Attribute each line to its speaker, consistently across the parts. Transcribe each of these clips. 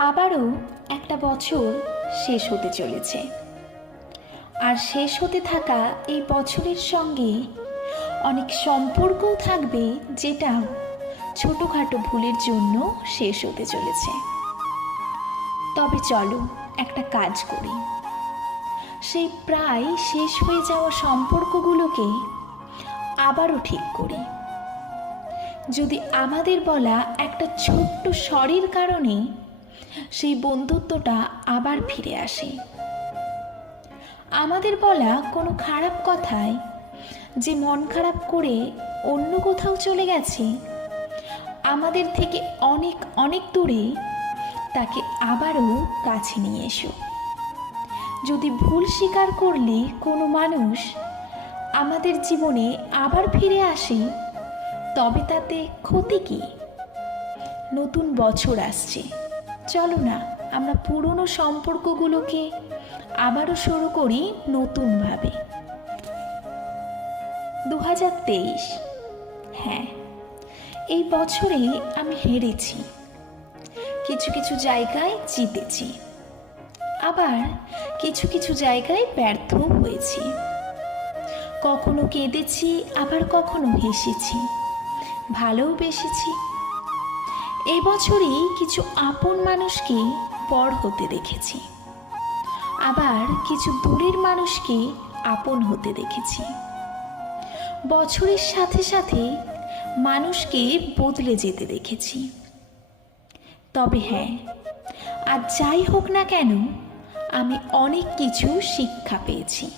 Speaker 1: আবারও একটা বছর শেষ হতে চলেছে। আর শেষ হতে থাকা এই বছরের সঙ্গে অনেক সম্পর্কও থাকবে যেটা ছোটোখাটো ভুলের জন্য শেষ হতে চলেছে। তবে চলো একটা কাজ করি। সেই প্রায় শেষ হয়ে যাওয়া সম্পর্কগুলোকে আবারও ঠিক করি। যদি আমাদের বলা একটা ছোট্ট স্বরের কারণে সেই বন্ধুত্বটা আবার ফিরে আসে। আমাদের বলা কোনো খারাপ কথায় যে মন খারাপ করে অন্য কোথাও চলে গেছে, আমাদের থেকে অনেক অনেক দূরে তাকে আবারও কাছে নিয়ে এসো। যদি ভুল স্বীকার করলে কোনো মানুষ আমাদের জীবনে আবার ফিরে আসে, তবে তাতে ক্ষতি কি? নতুন বছর আসছে। চলো না, আমরা পুরনো সম্পর্কগুলোকে আবারও শুরু করি নতুনভাবে। দু হাজার তেইশ। হ্যাঁ এই বছরে আমি হেরেছি। কিছু কিছু জায়গায় জিতেছি। আবার কিছু কিছু জায়গায় ব্যর্থও হয়েছি। কখনো কেঁদেছি, আবার কখনো হেসেছি। ভালোবেসেছি এই বছরই কিছু আপন মানুষকে পর হতে দেখেছি। আবার কিছু দূরের মানুষকে আপন হতে দেখেছি। বছরের সাথে সাথে মানুষকে বদলে যেতে দেখেছি। তবে হ্যাঁ আর যাই হোক না কেন, আমি অনেক কিছু শিক্ষা পেয়েছি।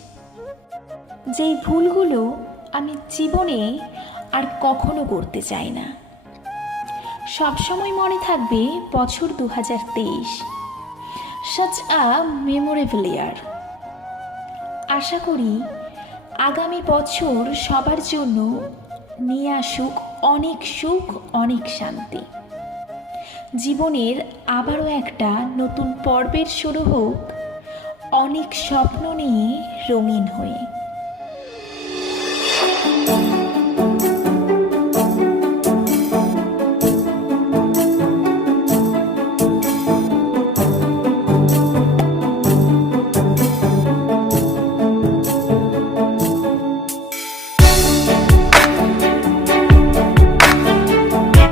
Speaker 1: যেই ভুলগুলো আমি জীবনে আর কখনো করতে চাই না। সবসময় মনে থাকবে বছর দু হাজার তেইশ। সাচ আ মেমোরেবল ইয়ার আশা করি আগামী বছর সবার জন্য নিয়ে আসুক অনেক সুখ, অনেক শান্তি। জীবনের আবারও একটা নতুন পর্বের শুরু হোক, অনেক স্বপ্ন নিয়ে রঙিন হয়ে।